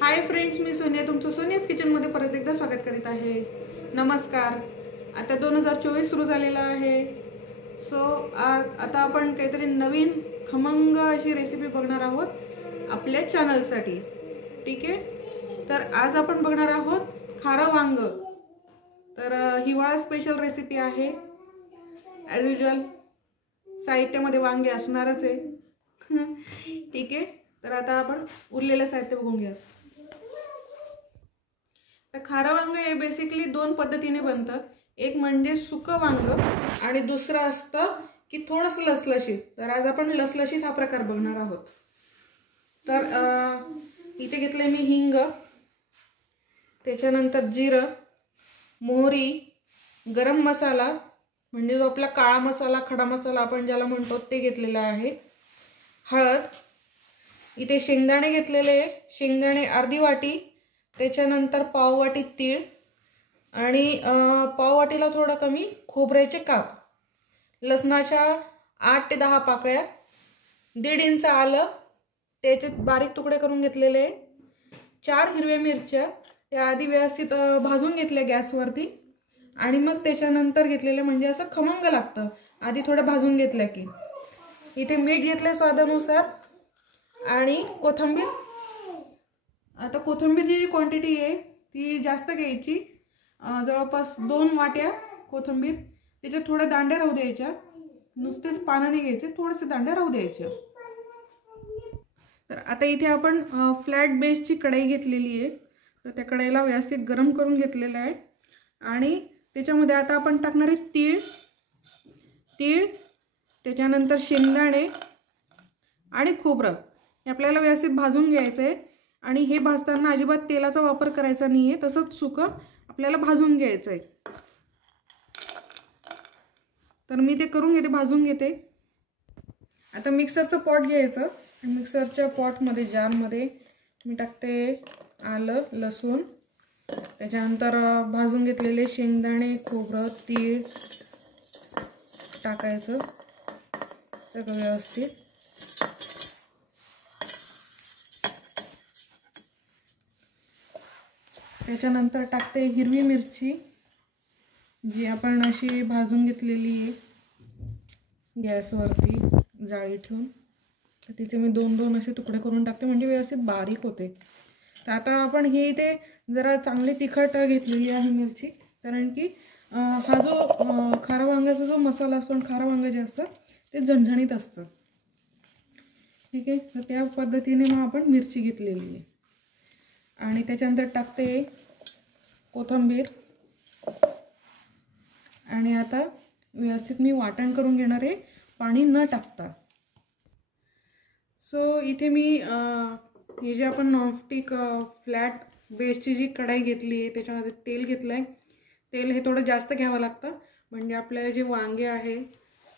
Hi friends, मी सोनिया तुमचं सोनियाज किचनमध्ये परत एकदा स्वागत करीत आहे। नमस्कार। आता 2024 सुरू झालेला आहे। सो आता आपण काहीतरी नवीन खमंग अशी रेसिपी बघणार आहोत आपल्या चॅनलसाठी। ठीक आहे, तर आज आपण बघणार आहोत खारं वांग। तर हिवाळा स्पेशल रेसिपी आहे। ॲज युजुअल साहित्यामध्ये वांगे असणारच आहे। ठीक आहे, तर आता आपण उरलेलं साहित्य बघून घ्या। तर खारं वांग हे बेसिकली दोन पद्धतीने बनतं। एक म्हणजे सुकं वांग आणि दुसरं असतं की थोडंसं लसलशीत। तर आज आपण लसलशीत हा प्रकार बघणार आहोत। तर इथे घेतले मी हिंग, त्याच्यानंतर जिरं, मोहरी, गरम मसाला म्हणजे जो आपला काळा मसाला, खडा मसाला आपण ज्याला म्हणतो ते घेतलेला आहे, हळद, इथे शेंगदाणे घेतलेले, शेंगदाणे अर्धी वाटी, त्याच्यानंतर पाव वाटी तीळ आणि पाव वाटीला थोडं कमी खोबऱ्याचे काप, लसणाच्या 8 ते 10 पाकळ्या, 1.5 इंच आलं त्याचे बारीक तुकडे करून घेतलेले, 4 हिरव्या मिरच्या त्या आधी व्यवस्थित भाजून घेतल्या गॅसवरती आणि मग त्याच्यानंतर घेतलेले म्हणजे असं खमंग लागतं आधी थोडं भाजून घेतलं की। इथे मीठ घेतले स्वादानुसार आणि कोथिंबीर। आता कोथिंबीरची जी क्वांटिटी आहे ती जास्त घ्यायची, जवळपास 2 वाट्या कोथिंबीर। त्याच्यात थोड्या दांड्या राहू द्यायच्या, नुसतेच पानं नाही घ्यायचे, थोडेसे दांड्या राहू द्यायच्या। तर आता इथे आपण फ्लॅट बेसची कढई घेतलेली आहे। तर त्या कढईला व्यवस्थित गरम करून घेतलेलं आहे आणि त्याच्यामध्ये आता आपण टाकणार आहे तीळ, त्याच्यानंतर शेंगदाणे आणि खोबरं। हे आपल्याला व्यवस्थित भाजून घ्यायचं आहे आणि हे भाजताना अजिबात तेलाचा वापर करायचा नाहीये, तसंच सुकं आपल्याला भाजून घ्यायचं आहे। तर मी ते करून घेते, भाजून घेते। आता मिक्सरचं पॉट घ्यायचं आणि मिक्सरच्या पॉटमध्ये जारमध्ये मी टाकते आलं, लसूण, त्याच्यानंतर भाजून घेतलेले शेंगदाणे, खोबरं, तीळ टाकायचं सगळं व्यवस्थित। त्याच्यानंतर टाकते हिरवी मिरची जी आपण अशी भाजून घेतलेली आहे गॅसवरती जाळी ठेवून। तर तिचे मी 2-2 असे तुकडे करून टाकते म्हणजे व्यवस्थित बारीक होते। तर आता आपण हे इथे जरा चांगली तिखट घेतलेली आहे मिरची, कारण की हा जो खारं वांग्याचा जो मसाला असतो आणि खारं वांग जे असतं ते झणझणीत असतं। ठीक आहे, तर त्या पद्धतीने मग आपण मिरची घेतलेली आहे आणि त्याच्यानंतर टाकते कोथिंबीर आणि आता व्यवस्थित मी वाटण करून घेणार आहे पाणी न टाकता। सो इथे मी हे जे आपण नॉनस्टिक फ्लॅट बेसची जी कढाई घेतली आहे त्याच्यामध्ये तेल घेतलं आहे। तेल हे थोडं जास्त घ्यावं लागतं म्हणजे आपले जे वांगे आहे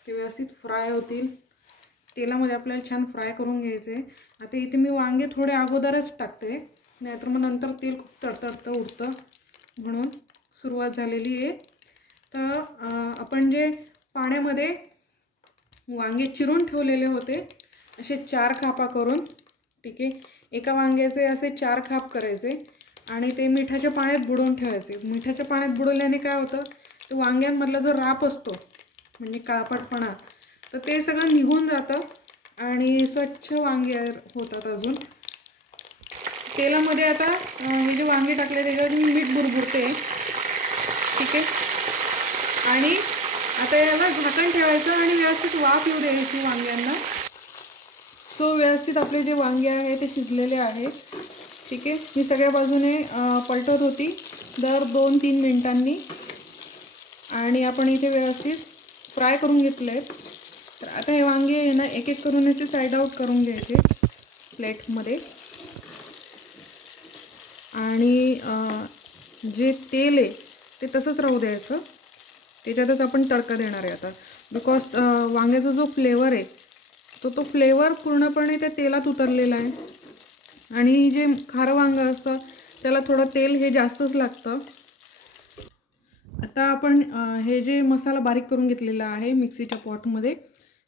ते व्यवस्थित फ्राय होतील। तेलामध्ये आपल्याला छान फ्राय करून घ्यायचे। आता इथे मी वांगे थोडे अगोदरच टाकते, नाहीतर मग नंतर तेल खूप तडतडतं उडतं, म्हणून सुरुवात झालेली आहे। तर आपण जे पाण्यामध्ये वांगे चिरून ठेवलेले होते असे 4 खापा करून, ठीक आहे, एका वांग्याचे असे 4 खाप करायचे आणि ते मिठाच्या पाण्यात बुडवून ठेवायचे। मिठाच्या पाण्यात बुडवल्याने काय होतं, तर वांग्यांमधला जो राप असतो म्हणजे काळपटपणा, तर ते सगळं निघून जातं आणि स्वच्छ वांगे होतात। अजून तेलामध्ये आता हे जे वांगे टाकले त्याच्यावर मी मीठ बुरबुरते, ठीक आहे, आणि आता याला झाकण ठेवायचं आणि व्यवस्थित वाफ येऊ द्यायची वांग्यांना। सो व्यवस्थित आपले जे वांगे आहे ते शिजलेले आहे, ठीक आहे। मी सगळ्या बाजूने पलटवत होती दर 2-3 मिनिटांनी आणि आपण इथे व्यवस्थित फ्राय करून घेतले। तर आता हे वांगे आहे ना एक एक करून असे साईड आउट करून घ्यायचे प्लेटमध्ये आणि जे तेल आहे ते तसंच राहू द्यायचं, त्याच्यातच आपण तडका देणार आहे आता। बिकॉज वांग्याचा जो फ्लेवर आहे तो फ्लेवर पूर्णपणे त्या तेलात उतरलेला आहे आणि जे खारं वांगं असतं त्याला थोडं तेल हे जास्तच लागतं। आता आपण हे जे मसाला बारीक करून घेतलेला आहे मिक्सीच्या पॉटमध्ये,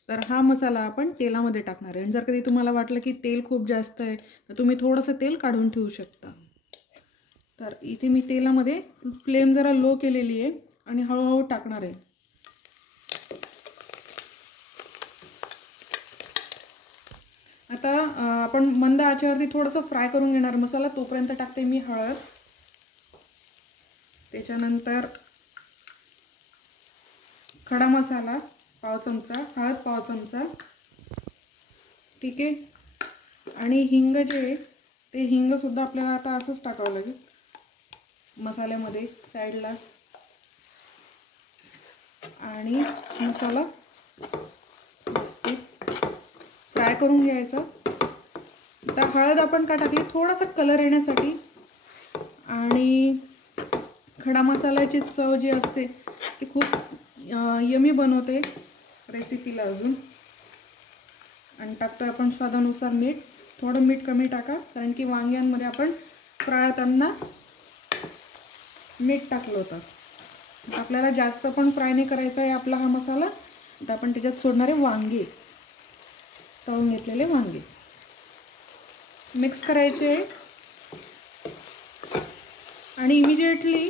तर हा मसाला आपण तेलामध्ये टाकणार आहे। जर कधी तुम्हाला वाटलं की तेल खूप जास्त आहे तर तुम्ही थोडंसं तेल काढून ठेवू शकता। तर इथे मी तेलामध्ये फ्लेम जरा लो केलेली आहे आणि हळूहळू टाकणार आहे. आता आपण मंद आचेवरती थोडंसं फ्राय करून घेणार मसाला. तोपर्यंत टाकते मी हळद, त्याच्यानंतर खडा मसाला पाव चमचा, हळद पाव चमचा, ठीक आहे. आणि हिंग जे आहे ते हिंगसुद्धा आपल्याला आता असंच टाकावं लागेल मसाल्यामध्ये साईडला. आणि मसाला फ्राय करून घ्यायचा. आता हळद आपण का टाकली, थोडासा कलर येण्यासाठी. आणि खडा मसाल्याची चव जी असते ती खूप यमी बनवते रेसिपीला अजून. आणि टाकतो आपण स्वादानुसार मीठ. थोडं मीठ कमी टाका, कारण की वांग्यांमध्ये आपण फ्राय करताना मीठ टाकलं होतं. आपल्याला जास्त पण फ्राय नाही करायचा आहे आपला हा मसाला. आता आपण त्याच्यात सोडणारे वांगे, तळून घेतलेले वांगे मिक्स करायचे. आणि इमिजिएटली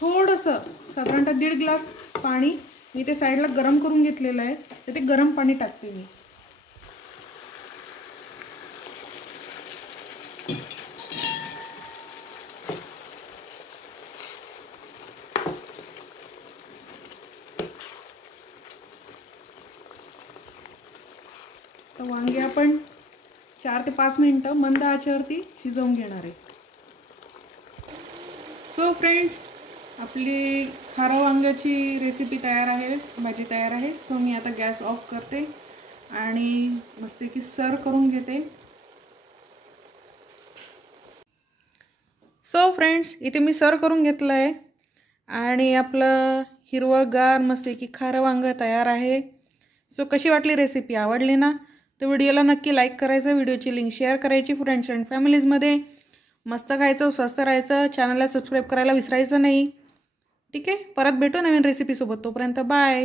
थोडंसं साधारणतः 1.5 ग्लास पाणी मी ते साईडला गरम करून घेतलेलं आहे, तर ते गरम पाणी टाकते मी. तर वांगे आपण 4 ते 5 मिनिटं मंद आचेवरती शिजवून घेणार आहे. सो फ्रेंड्स, आपली खारा वांग्याची रेसिपी तयार आहे, भाजी तयार आहे. सो मी आता गॅस ऑफ करते आणि मस्तपैकी सर्व करून घेते. सो फ्रेंड्स, इथे मी सर्व करून घेतलं आहे आणि आपलं हिरवंगार मस्तपैकी खारं वांगं तयार आहे. सो कशी वाटली रेसिपी, आवडली ना? तर व्हिडिओला नक्की लाईक करायचं, व्हिडिओची लिंक शेअर करायची फ्रेंड्स अँड फॅमिलीजमध्ये. मस्त खायचं, स्वस्त राहायचं, चॅनलला सबस्क्राईब करायला विसरायचं नाही. ठीक आहे, परत भेटू नवीन रेसिपीसोबत. तोपर्यंत बाय.